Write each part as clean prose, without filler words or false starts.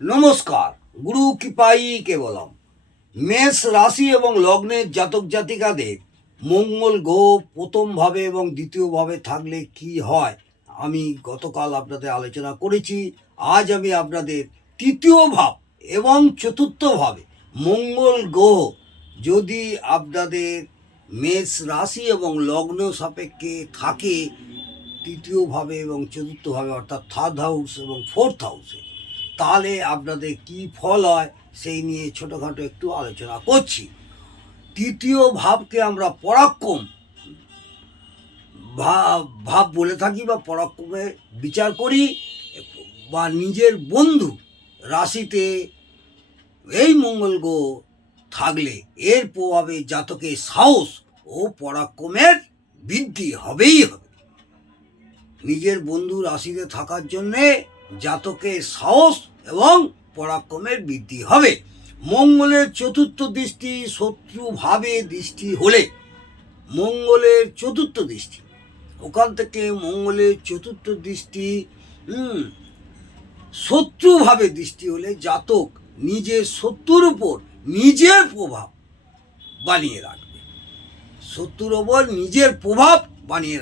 নমস্কার। গুরু কৃপাই কেবলম। মেষ রাশি এবং লগ্নের জাতক জাতিকাদের মঙ্গল গ্রহ প্রথম ভাবে এবং দ্বিতীয় ভাবে থাকলে কি হয় আমি গতকাল আপনাদের আলোচনা করেছি। আজ আমি আপনাদের তৃতীয় ভাব এবং চতুর্থ ভাবে মঙ্গল গ্রহ যদি আপনাদের মেষ রাশি এবং লগ্ন সাপেক্ষে থাকে তৃতীয়ভাবে এবং চতুর্থভাবে, অর্থাৎ থার্ড হাউস এবং ফোর্থ হাউসে, তাহলে আপনাদের কি ফল হয় সেই নিয়ে ছোটোখাটো একটু আলোচনা করছি। তৃতীয় ভাবকে আমরা পরাক্রম ভাব বলে থাকি বা পরাক্রমে বিচার করি, বা নিজের বন্ধু রাশিতে এই মঙ্গল গ্রহ থাকলে এর প্রভাবে জাতকের সাহস ও পরাক্রমের বৃদ্ধি হবেই হবে। নিজের বন্ধু রাশিতে থাকার জন্যে জাতকের সাহস এবং পরাক্রমের বৃদ্ধি হবে। মঙ্গলের চতুর্থ দৃষ্টি শত্রুভাবে দৃষ্টি হলে, মঙ্গলের চতুর্থ দৃষ্টি, ওখান থেকে মঙ্গলের চতুর্থ দৃষ্টি শত্রুভাবে দৃষ্টি হলে জাতক নিজের শত্রুর উপর নিজের প্রভাব বানিয়ে রাখবে, শত্রুর ওপর নিজের প্রভাব বানিয়ে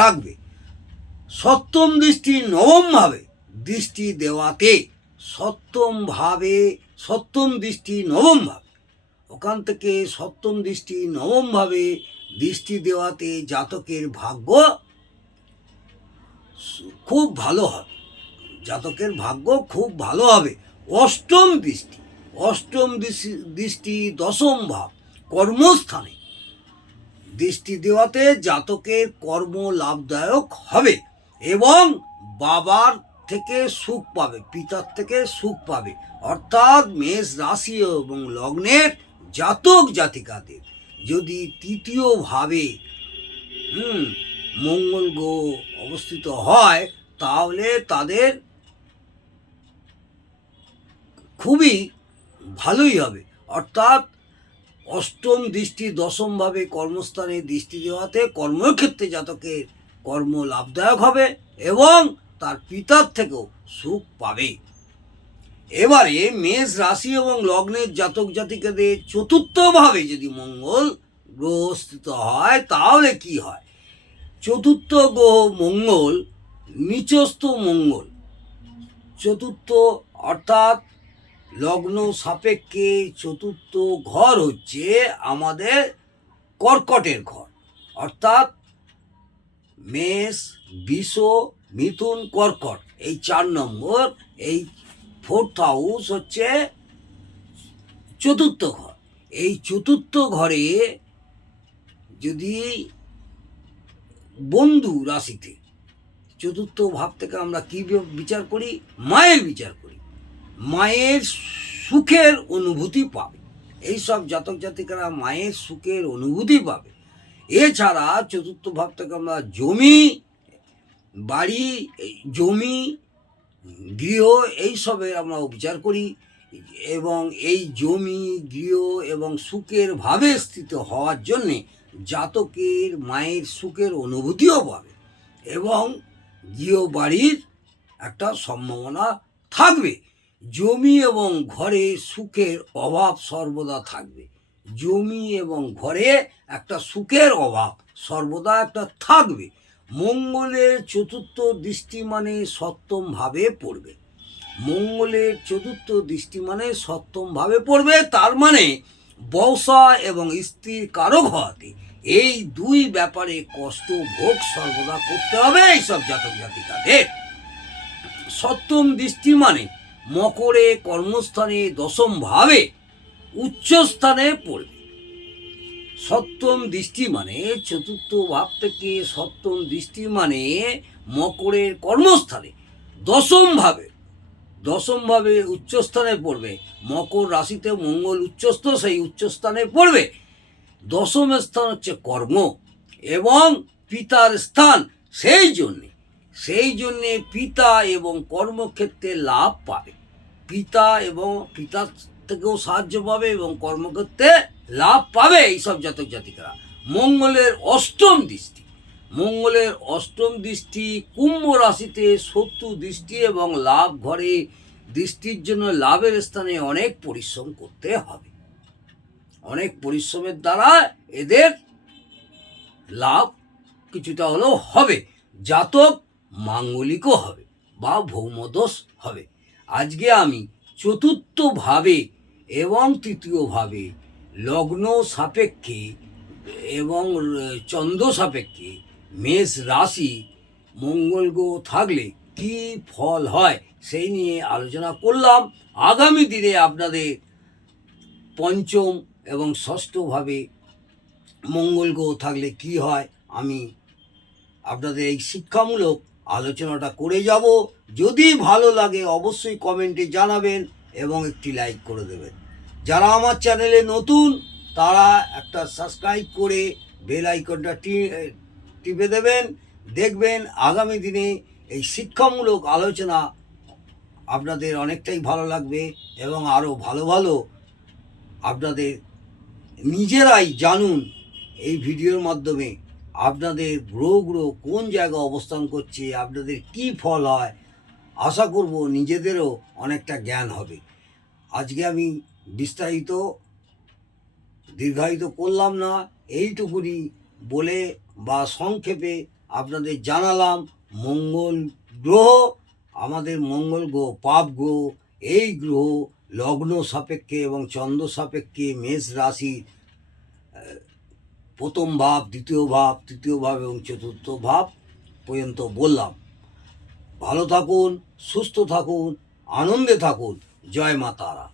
রাখবে। সপ্তম দৃষ্টি নবম ভাবে দৃষ্টি দেওয়াতে, সপ্তম দৃষ্টি নবম ভাবে, ওখান থেকে সপ্তম দৃষ্টি নবম ভাবে দৃষ্টি দেওয়াতে জাতকের ভাগ্য খুব ভালো হবে, জাতকের ভাগ্য খুব ভালো হবে। অষ্টম দৃষ্টি দশম ভাব কর্মস্থানে দৃষ্টি দেওয়াতে জাতকের কর্ম লাভদায়ক হবে এবং বাবার থেকে সুখ পাবে, পিতার থেকে সুখ পাবে। অর্থাৎ মেষ রাশি এবং লগ্নের জাতক জাতিকাদের যদি তৃতীয়ভাবে মঙ্গল গ্রহ অবস্থিত হয় তাহলে তাদের খুবই ভালোই হবে। অর্থাৎ অষ্টম দৃষ্টি দশমভাবে কর্মস্থানে দৃষ্টি দেওয়াতে কর্মক্ষেত্রে জাতকের কর্ম লাভদায়ক হবে এবং তার পিতার থেকেও সুখ পাবে। এবারে মেষ রাশি এবং লগ্নের জাতক জাতিকাদের চতুর্থভাবে যদি মঙ্গল গ্রহ স্থিত হয় তাহলে কি হয়? চতুর্থ গ্রহ মঙ্গল, নিচস্থ মঙ্গল, চতুর্থ অর্থাৎ লগ্ন সাপেক্ষে চতুর্থ ঘর হচ্ছে আমাদের কর্কটের ঘর, অর্থাৎ মেষ, বৃষ, মিথুন, কর্কট, এই 4 নম্বর, এই ফোর্থ হাউস হচ্ছে চতুর্থ ঘর। এই চতুর্থ ঘরে যদি বন্ধু রাশিতে, চতুর্থ ভাব থেকে আমরা কি বিচার করি? মায়ের বিচার করি, মায়ের সুখের অনুভূতি পাবে। এইসব জাতক জাতিকারা মায়ের সুখের অনুভূতি পাবে। এছাড়া চতুর্থ ভাব থেকে আমরা জমি, বাড়ি, জমি, গৃহ এইসবের আমরা বিচার করি এবং এই জমি, গৃহ এবং সুখের ভাবে স্থিত হওয়ার জন্যে জাতকের মায়ের সুখের অনুভূতিও পাবে এবং গৃহ বাড়ির একটা সম্ভাবনা থাকবে। জমি এবং ঘরে সুখের অভাব সর্বদা থাকবে, জমি এবং ঘরে একটা সুখের অভাব সর্বদা একটা থাকবে। মঙ্গলের চতুর্থ দৃষ্টি মানে সপ্তম ভাবে পড়বে, মঙ্গলের চতুর্থ দৃষ্টি মানে সপ্তম ভাবে পড়বে, তার মানে বর্ষা এবং স্ত্রীর কারক হওয়াতে এই দুই ব্যাপারে কষ্ট ভোগ সর্বদা করতে হবে এইসব জাতক জাতিকাদের। সপ্তম দৃষ্টি মানে মকরে কর্মস্থানে দশম ভাবে উচ্চস্থানে পড়বে। সপ্তম দৃষ্টি মানে চতুর্থ ভাব থেকে সপ্তম দৃষ্টি মানে মকরের কর্মস্থানে দশম ভাবে উচ্চস্থানে পড়বে। মকর রাশিতে মঙ্গল উচ্চস্থ, সেই উচ্চস্থানে পড়বে। দশম স্থান হচ্ছে কর্ম এবং পিতার স্থান, সেই জন্যে পিতা এবং কর্মক্ষেত্রে লাভ পাবে, পিতার থেকেও সাহায্য পাবে এবং কর্মক্ষেত্রে লাভ পাবে এইসব জাতক জাতিকারা। মঙ্গলের অষ্টম দৃষ্টি কুম্ভ রাশিতে শত্রু দৃষ্টি এবং লাভ ঘরে দৃষ্টির জন্য লাভের স্থানে অনেক পরিশ্রম করতে হবে। অনেক পরিশ্রমের দ্বারা এদের লাভ কিছুটা হলেও হবে, জাতক মাঙ্গলিকও হবে বা ভৌমদোষ হবে। আজকে আমি চতুর্থভাবে এবং তৃতীয়ভাবে লগ্ন সাপেক্ষে এবং চন্দ্র সাপেক্ষে মেষ রাশি মঙ্গল গ্রহ থাকলে কি ফল হয় সেই নিয়ে আলোচনা করলাম। আগামী দিনে আপনাদের পঞ্চম এবং ষষ্ঠভাবে মঙ্গল গ্রহ থাকলে কি হয় আমি আপনাদের এই শিক্ষামূলক আলোচনাটা করে যাব। যদি ভালো লাগে অবশ্যই কমেন্টে জানাবেন এবং একটি লাইক করে দেবেন। যারা আমার চ্যানেলে নতুন তারা একটা সাবস্ক্রাইব করে বেল আইকনটা টিপে দেবেন। দেখবেন আগামী দিনে এই শিক্ষামূলক আলোচনা আপনাদের অনেকটাই ভালো লাগবে এবং আরও ভালো ভালো আপনাদের নিজেরাই জানুন এই ভিডিওর মাধ্যমে আপনাদের গ্রহ কোন জায়গায় অবস্থান করছে, আপনাদের কি ফল হয়। আশা করব নিজেদেরও অনেকটা জ্ঞান হবে। আজকে আমি বিস্তারিত দীর্ঘায়িত করলাম না, এইটুকুনি বলে বা সংক্ষেপে আপনাদের জানালাম মঙ্গল গ্রহ, আমাদের মঙ্গল গ্রহ পাপ গ্রহ। এই গ্রহ লগ্ন সাপেক্ষে এবং চন্দ্র সাপেক্ষে মেষ রাশি প্রথম ভাব, দ্বিতীয় ভাব, তৃতীয় ভাব এবং চতুর্থ ভাব পর্যন্ত বললাম। ভালো থাকুন, সুস্থ থাকুন, আনন্দে থাকুন। জয় মা তারা।